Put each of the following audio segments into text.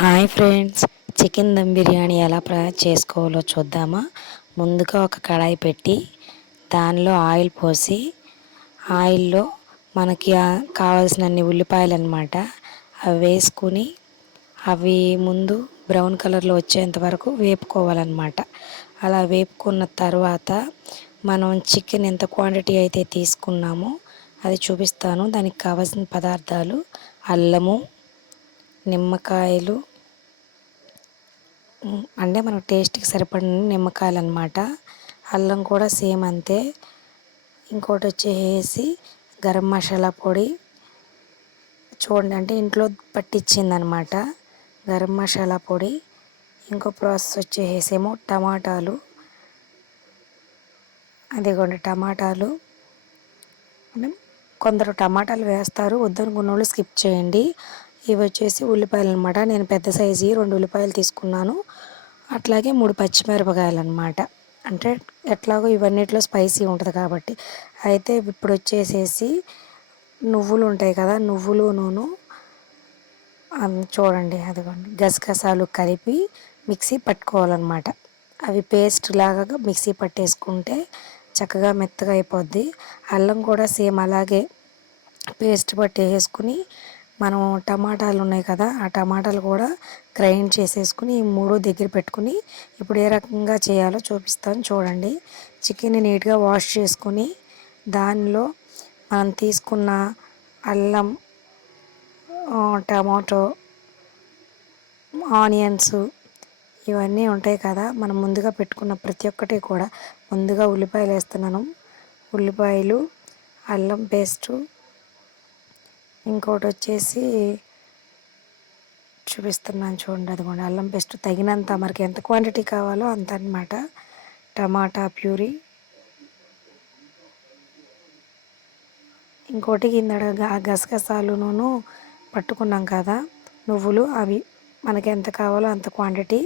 Hi friends. Chicken dum biryani ఎలా prepare చేసుకోవాలో చూద్దామా? ముందుగా ఒక కడాయి పెట్టి దానిలో ఆయిల్ పోసి ఆయిల్లో మనకి కావాల్సినన్ని ఉల్లిపాయలు అనమాట అవి వేసుకుని అవి ముందు బ్రౌన్ కలర్లో వచ్చేంత వరకు వేపుకోవాలన్నమాట. అలా వేపుకున్న తర్వాత మనం చికెన్ ఎంత క్వాంటిటీ అయితే తీసుకున్నామో అది చూపిస్తాను. దానికి కావాల్సిన పదార్థాలు అల్లము నిమ్మకాయలు అంటే మనకు టేస్ట్కి సరిపడిన నిమ్మకాయలు అనమాట అల్లం కూడా సేమ్ అంతే. ఇంకోటి వచ్చేసి గరం మసాలా పొడి. చూడండి అంటే ఇంట్లో పట్టించింది అనమాట గరం మసాలా పొడి. ఇంకో ప్రాసెస్ వచ్చేసేమో టమాటాలు. అదిగోండి టమాటాలు. కొందరు టమాటాలు వేస్తారు వద్దనుకున్న వాళ్ళు స్కిప్ చేయండి. ఇవి వచ్చేసి ఉల్లిపాయలు అనమాట నేను పెద్ద సైజు రెండు ఉల్లిపాయలు తీసుకున్నాను. అట్లాగే మూడు పచ్చిమిరపకాయలు అనమాట అంటే ఎట్లాగో ఇవన్నిట్లో స్పైసీ ఉంటుంది కాబట్టి. అయితే ఇప్పుడు వచ్చేసేసి నువ్వులు ఉంటాయి కదా నువ్వులు నూనె. చూడండి అదిగోండి. గసగసాలు కలిపి మిక్సీ పట్టుకోవాలన్నమాట. అవి పేస్ట్ లాగా మిక్సీ పట్టేసుకుంటే చక్కగా మెత్తగా అయిపోద్ది. అల్లం కూడా సేమ్ అలాగే పేస్ట్ పట్టేసుకుని మనం టమాటాలు ఉన్నాయి కదా ఆ టమాటాలు కూడా గ్రైండ్ చేసేసుకుని ఈ మూడు దగ్గర పెట్టుకుని ఇప్పుడు ఏ రకంగా చేయాలో చూపిస్తాను చూడండి. చికెన్ని నీట్గా వాష్ చేసుకుని దానిలో మనం తీసుకున్న అల్లం టమాటో ఆనియన్స్ ఇవన్నీ ఉంటాయి కదా మనం ముందుగా పెట్టుకున్న ప్రతి ఒక్కటి కూడా ముందుగా ఉల్లిపాయలు వేస్తున్నాను. ఉల్లిపాయలు అల్లం పేస్టు ఇంకోటి వచ్చేసి చూపిస్తున్నాను చూడండి అది కూడా అల్లం పేస్ట్ తగినంత మనకి ఎంత క్వాంటిటీ కావాలో అంత అనమాట టమాటా ప్యూరీ. ఇంకోటి కింద గసగసాలును పట్టుకున్నాం కదా నువ్వులు అవి మనకి ఎంత కావాలో అంత క్వాంటిటీ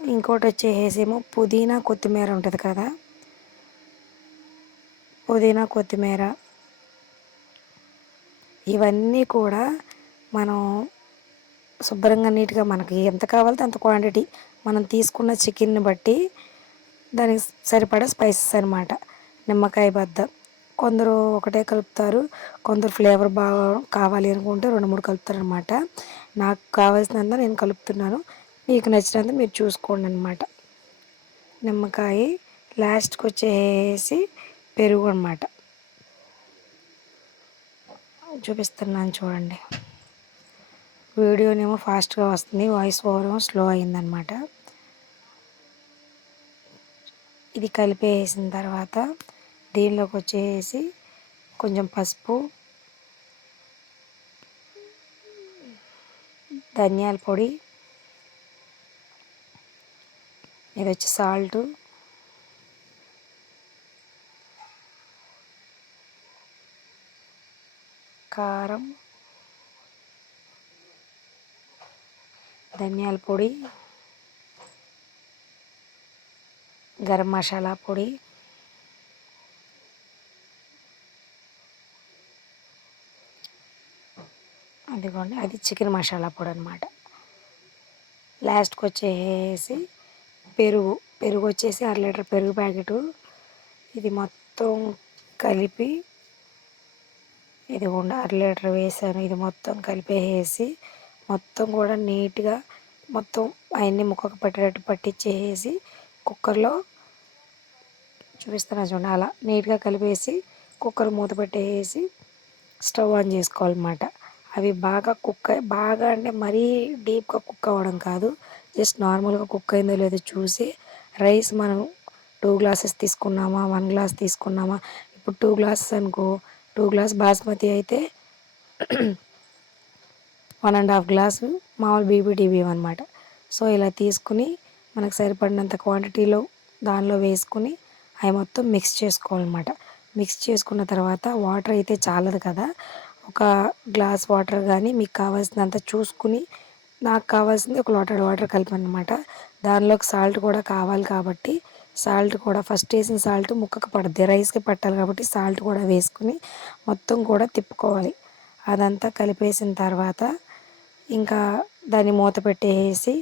ఇంకోటి వచ్చేసేమో పుదీనా కొత్తిమీర ఉంటుంది కదా పుదీనా కొత్తిమీర. ఇవన్నీ కూడా మనం శుభ్రంగా నీట్గా మనకి ఎంత కావాలంటే అంత క్వాంటిటీ మనం తీసుకున్న చికెన్ని బట్టి దానికి సరిపడా స్పైసెస్ అనమాట నిమ్మకాయ బద్ద. కొందరు ఒకటే కలుపుతారు కొందరు ఫ్లేవర్ బాగా కావాలి అనుకుంటే రెండు మూడు కలుపుతారు అనమాట నాకు కావాల్సినంత నేను కలుపుతున్నాను. మీకు నచ్చినంత మీరు చూసుకోండి అనమాట నిమ్మకాయ లాస్ట్కి వచ్చేసి పెరుగు అనమాట చూపిస్తున్నాను చూడండి. వీడియోనేమో ఫాస్ట్గా వస్తుంది వాయిస్ ఓవర్ స్లో అయిందనమాట. ఇది కలిపేసిన తర్వాత దీనిలోకి వచ్చేసి కొంచెం పసుపు ధనియాల పొడి ఇది వచ్చి సాల్టు కారం ధనియాల పొడి గరం మసాలా పొడి అదిగోండి అది చికెన్ మసాలా పొడి అనమాట లాస్ట్కి వచ్చేసి పెరుగు పెరుగు వచ్చేసి అర లీటర్ పెరుగు ప్యాకెటు. ఇది మొత్తం కలిపి ఇది కూడా అర లీటర్ వేసాను. ఇది మొత్తం కలిపేసి మొత్తం కూడా నీట్గా మొత్తం అవన్నీ ముక్కకు పట్టేటట్టు పట్టించేసి కుక్కర్లో చూపిస్తున్నా చూడండి. అలా నీట్గా కలిపేసి కుక్కర్ మూత పెట్టేసి స్టవ్ ఆన్ చేసుకోవాలన్నమాట. అవి బాగా కుక్ బాగా అంటే మరీ డీప్గా కుక్ అవ్వడం కాదు. జస్ట్ నార్మల్గా కుక్ అయిందో లేదో చూసి రైస్ మనం టూ గ్లాసెస్ తీసుకున్నామా? వన్ గ్లాస్ తీసుకున్నామా? ఇప్పుడు టూ గ్లాసెస్ అనుకో టూ గ్లాస్ బాస్మతి అయితే వన్ అండ్ హాఫ్ గ్లాసు మామూలు బీబీటీ బియ్యం అనమాట సో ఇలా తీసుకుని మనకు సరిపడినంత క్వాంటిటీలో దానిలో వేసుకుని అవి మొత్తం మిక్స్ చేసుకోవాలన్నమాట. మిక్స్ చేసుకున్న తర్వాత వాటర్ అయితే చాలదు కదా. ఒక గ్లాస్ వాటర్ కానీ మీకు కావాల్సినంత చూసుకుని నాకు కావాల్సింది ఒక లోటెడ్ వాటర్ కలిపనమాట. దానిలోకి సాల్ట్ కూడా కావాలి కాబట్టి సాల్ట్ కూడా. ఫస్ట్ వేసిన సాల్ట్ ముక్కకు పడుద్ది. రైస్కి పట్టాలి కాబట్టి సాల్ట్ కూడా వేసుకుని మొత్తం కూడా తిప్పుకోవాలి. అదంతా కలిపేసిన తర్వాత ఇంకా దాన్ని మూత పెట్టేసి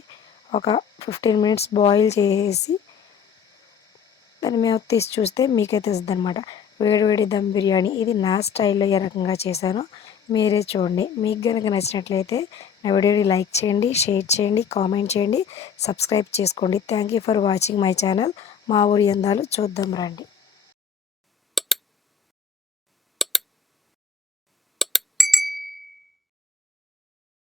ఒక ఫిఫ్టీన్ మినిట్స్ బాయిల్ చేసేసి దాన్ని మేము తీసి చూస్తే మీకే తెలుస్తుంది అనమాట వేడివేడి దమ్ బిర్యానీ. ఇది నా స్టైల్లో ఏ రకంగా చేశానో మీరే చూడండి. మీకు కనుక నచ్చినట్లయితే నా వీడియోని లైక్ చేయండి షేర్ చేయండి కామెంట్ చేయండి సబ్స్క్రైబ్ చేసుకోండి. Thank you for watching my channel. మా ఊరి అందాలు చూద్దాం రండి.